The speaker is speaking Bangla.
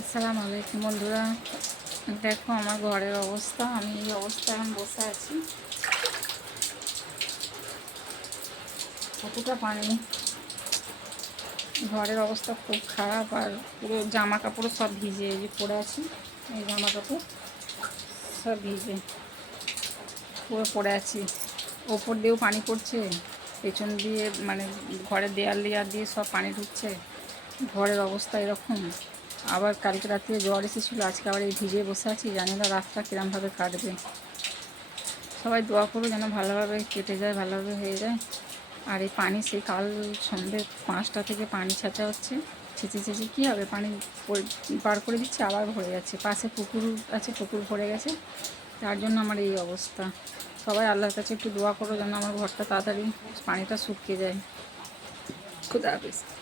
আসসালামু আলাইকুম বন্ধুরা। দেখো আমার ঘরের অবস্থা, আমি এই অবস্থায় এখন বসে আছি। কতটা পানি। ঘরের অবস্থা খুব খারাপ আর পুরো জামা কাপড় সব ভিজে যে পড়ে আছি, এই জামা কাপড় সব ভিজে। পুরো পড়ে আছি। ওপর দিয়েও পানি পড়ছে, পেছন দিয়ে মানে ঘরের দেয়াল দেয়াল দিয়ে সব পানি ঢুকছে। ঘরের অবস্থা এরকম। আবার কালকে রাত্রে জ্বর এসেছিল, আজকে আবার এই ভিজে বসে আছি, জানি না রাতটা কিরমভাবে কাটবে। সবাই দোয়া করো যেন ভালোভাবে কেটে যায়, ভালোভাবে হয়ে যায়। আর এই পানি, সেই কাল সন্ধ্যে পাঁচটা থেকে পানি ছাঁচা হচ্ছে। ছেঁচে ছেঁচে, কী হবে? পানি পার করে দিচ্ছে, আবার ভরে যাচ্ছে। পাশে পুকুর আছে, পুকুর ভরে গেছে। তার জন্য আমার এই অবস্থা। সবাই আল্লাহর কাছে একটু দোয়া করো যেন আমার ঘরটা তাড়াতাড়ি পানিটা শুকিয়ে যায়। খুদা হাফিজ।